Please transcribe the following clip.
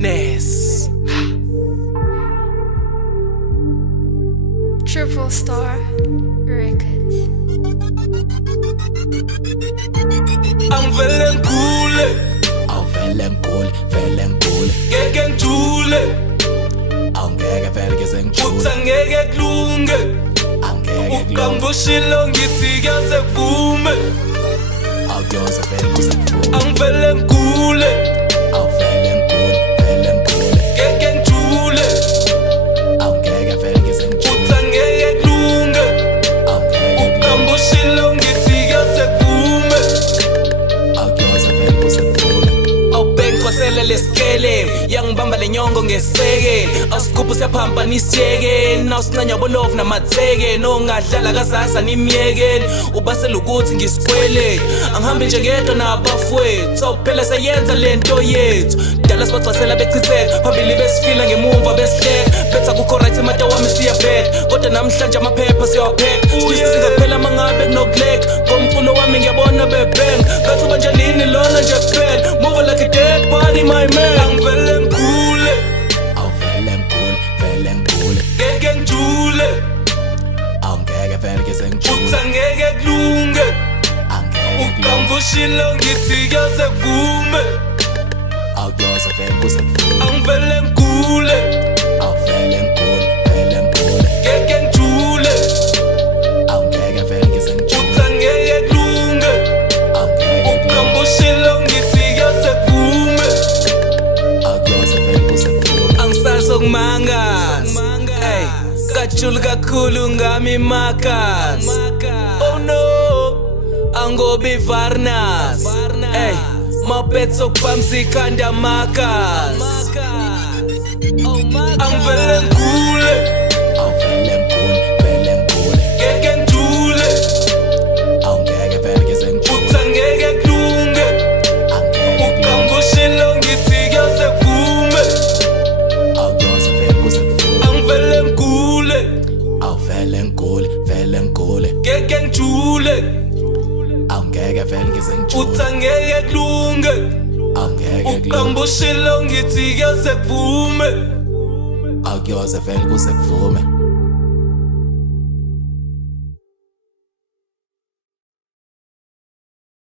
Madness. Triple Star Records. Angivele ngigule, Awuvele ngigule ngeke ngijule, awungeke vele ngize uthi ngijule angeke kulunge. angeke kulunge Ukangushilo ngithi kuyaze kuvume. akuyoze vele kuze kuvume Angivele ngigule, awuvele ngigule ngeke ngijule, awungeke vele ngize ngijule uthi angeke kulunge. angeke kulunge Ukangushilo ngithi kuyaze kuvume. akuyoze vele kuze kuvume Awubengicwasela lesikele yangibamba lenyongo ngeseke awusigubhu siyaphambanisieke nawusincanya bolovu namatheke nongadlala kazaza nimyekeni ubasela ukuthi ngisikwele angihambi nje ngedwa nabafowethu awuphela sayenza lento yethu dala sibacwasela bechitheka phambili besifila ngemumva besihleka betha kukho right emata wami siyabheka kodwa namhlanje amaphepha siyawapheka sifisa singaphela mangabe kunokuleka ngomculo wami ngiyabona bebenga ngathi ubanjalini lona nje kuphela move like a dead body my man angivele ngigule awuvele ngigule ngeke ngijule awungeke vele ngize uthi ngijule angeke kulunge angeke kulunge ukangushilo ngithi kuyaze kuvume akuyoze vele kuze kuvume angivele ngigule awuvele ngigule ngeke ngijule awungeke vele ngize ngijule uthi angeke kulunge angeke kulunge ukangushilo ngithi kuyaze kuvume akuyoze vele kuze kuvume angisasokumangaza ey kajulu kakhulu ngami makas oh no angobi varnas ey mapetso kupamsa ikhanda makas angivele ngigule awuvele ngigule ngeke ngijule awungeke vele ngize ngijule uthi angeke kulunge angeke kulunge ukangushilo ngithi kuyaze kuvume akuyoze vele kuze kuvume angivele ngigule awuvele ngigule ngeke ngijule awungeke vele ngize ngijule uthi angeke kulunge angeke kulunge ukambushilo ngithi kuyaze kuvume akuyoze vele kuze kuvume